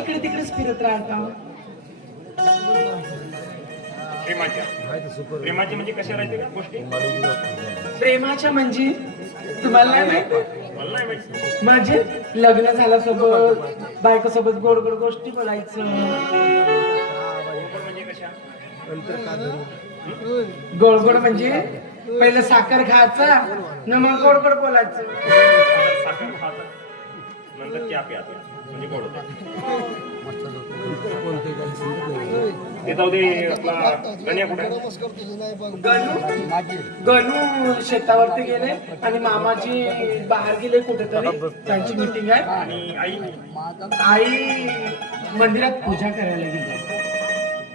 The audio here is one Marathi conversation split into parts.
इकडे तिकडेच फिरत राहता प्रेमाच्या. प्रेमाची म्हणजे कशा राहते का गोष्टी? प्रेमाच्या म्हणजे? तुम्हाला नाही माहीत? मला नाही माहिती. म्हणजे लग्न झाल्यासोबत बायकोसोबत गोड गोड गोष्टी बोलायचं. गोड म्हणजे कशा गोड गोड म्हणजे पहिलं साखर खायचा न मग गोड गोड बोलायचं. साखर खायचा. नंतर चहा प्यायचा. म्हणजे गोड होतं. ते जाऊ दे आपला गण्या कुठे? आहे? गणू गणू शेतावरती गेले आणि मामाजी बाहेर गेले कुठेतरी. त्यांची मीटिंग आहे. आणि आई आई मंदिरात पूजा करायला गेली.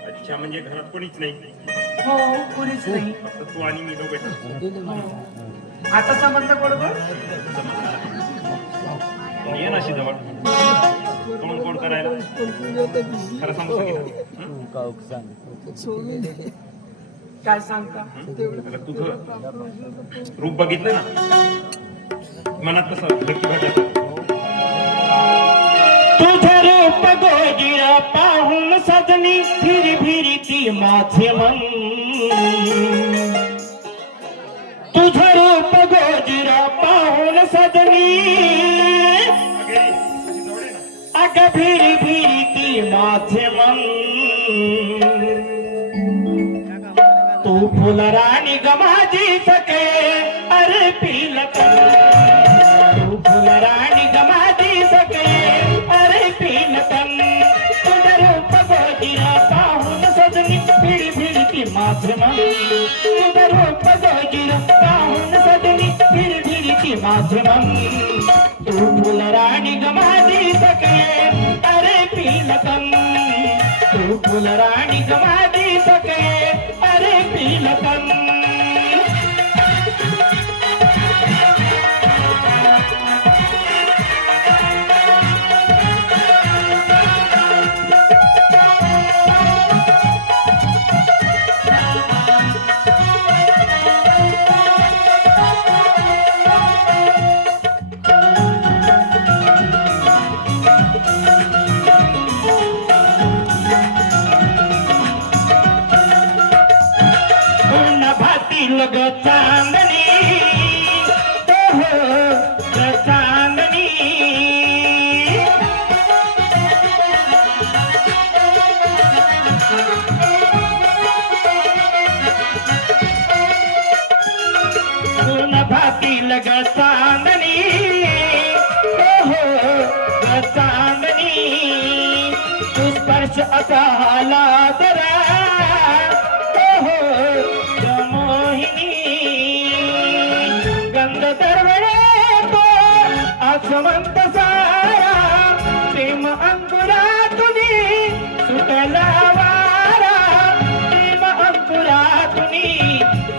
अच्छा म्हणजे घरात कोणीच नाही? हो कोणीच नाही. तू आणि मी दोघे. हो. आता समजलं बरोबर? ये ना जवळ कोण कोण करायला? खरं सांगू सांगितलं काय सांगता? तुझं रूप बघितलं ना? मनात कसं नक्की भेटायचं. तुझं रूप पाहून सजनी फिरी फिरी ती माझे मन. माथे ती मन तू फुलराणी गमाजी सके अरे पिलकन तू फुलराणी गमाजी सके अरे पिलकन तुझं रूप गोजिरा पाहून सजनी फिरी फिरी ती माझे मन तुझं रूप गोजिरा पाहून सजनी फिरी फिरी ती मन तू फुलराणी गमाजी सके तू फुलराणी गमाजी सके ڀاتي لڳسي توه گام भगवंत सारा प्रेम अंकुरा तुनी सुटला वारा. प्रेम अंकुरा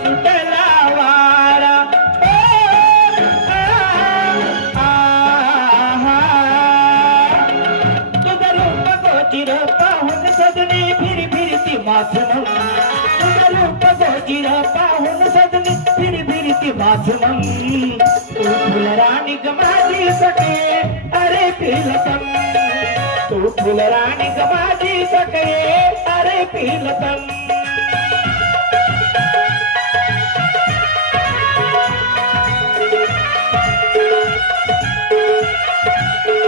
सुटला वारा. ओ, आ, आहा. तुझं रूप गोचिर पाहून सजनी फिर फिरती वाचन तुझं रूप गोचिर पाहून सजनी फिर फिरती वाचन तू फुलराणी गमाजी सके अरे पीलतम तू फुलराणी गमाजी सके अरे पिलकम नयन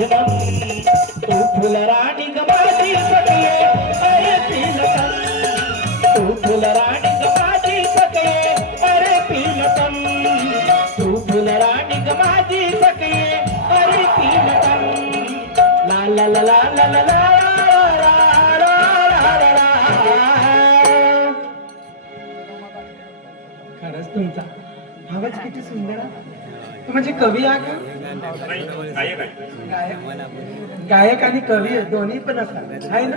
साधना तू फुल राणी गमाजी सगळे अरे पिलतन तू फुल राणी गमाजी सगळे अरे पिलतन तू फुल राणी ला ला ला ला खरंच तुमचा आवाज किती सुंदर म्हणजे कवी आग गायक आणि कवी दोन्ही पण असतात. आहे ना?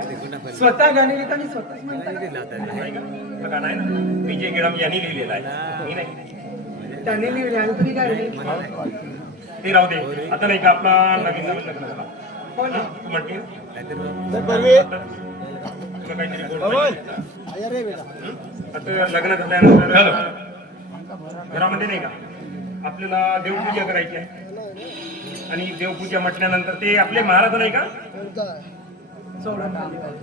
स्वतः गाणे लिहिता आणि स्वतःच? हा विजय गिळाम यांनी लिहिलेलं आहे. त्याने लिहिले आणि तुम्ही काय? ते राहू दे. आता नाही का आपला नवीन नवीन लग्न झाला. हो. आता लग्न झाल्यानंतर घरामध्ये नाही का? आपल्याला देवपूजा करायची आहे. आणि देवपूजा म्हटल्यानंतर ते आपले महाराज नाही का.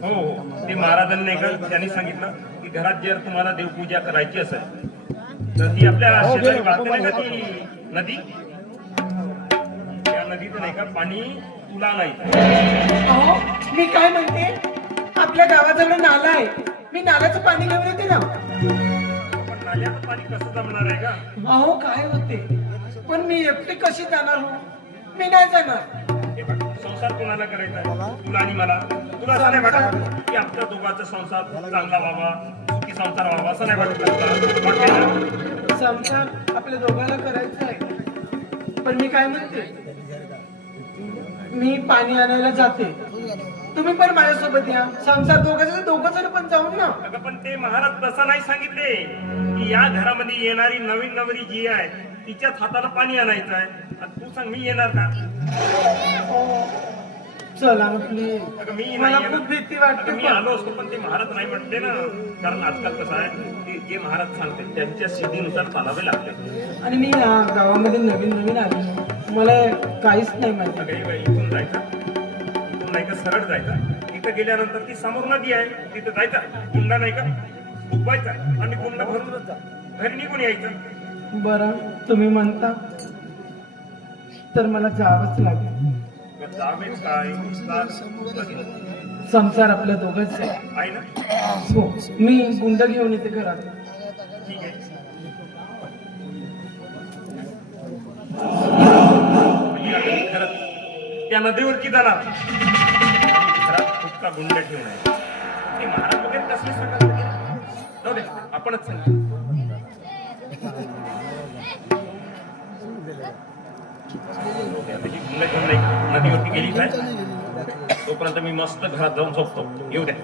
हो हो. ते महाराजांनी नाही का? त्यांनी सांगितलं की घरात जर तुम्हाला देवपूजा करायची असेल तर ती आपल्या शेजारी वाहते नाही का ती नदी? त्या नदीचं नाही का पाणी तुला नाही. अहो मी काय म्हणते? आपल्या गावाजवळ नाला आहे. मी नाल्याचं पाणी घेऊन येते ना. पण नाल्याचं पाणी कसं जमणार आहे का? अहो काय होते? पण मी एकटी कशी जाणार हो? मी नाही जाणार हे बघ, संसार कोणाला करायचा आहे? तुला आणि मला. तुला असं नाही वाटत की आपल्या दोघांचा संसार चांगला व्हावा सुखी संसार व्हावा असं नाही वाटत का तुला? वाटतंय ना? संसार आपल्या दोघांना करायचा आहे. पण मी काय म्हणते? मी पाणी आणायला जाते. तुम्ही पण माझ्यासोबत या. संसार दोघांचे दोघं जण पण जाऊ ना. अगं पण ते महाराज तसं नाही सांगितले की या घरामध्ये येणारी नवीन नवरी जी आहे तिच्याच हाताला पाणी आणायचं आहे. आता तू सांग मी येणार का? चला अगं मी नाही मला येणार. भीती वाटते मी पण. आलो असतो पण ते महाराज नाही म्हटले ना. कारण आजकाल कसं आहे की जे महाराज सांगते त्यांच्या सिद्धीनुसार चालावे लागते. आणि मी या गावामध्ये नवीन नवीन आले. मला काहीच नाही माहिती. हे बाई, इथून जायचं. इथून नाही का सरळ जायचं. तिथं गेल्यानंतर ती समोर नदी आहे. तिथं जायचं. गुंडा नाही का? उभवायचा आणि गुंड भरून घरी निघून यायचं. बरं तुम्ही म्हणता. तर मला जावंच लागेल. जावेच काय संसार आपल्या दोघंच आहे. आहे ना हो मी गुंड घेऊन येते घरात. ठीक आहे म्हणजे आता मी खरंच त्या नदीवरती जाणार घरात फुटका गुंड ठेवून आहे? ते महाराज वगैरे कसले सांगत जाऊ दे आपणच सांगा. आता नदीवरती गेली काय? तोपर्यंत मी मस्त घरात जाऊन झोपतो. येऊ द्या.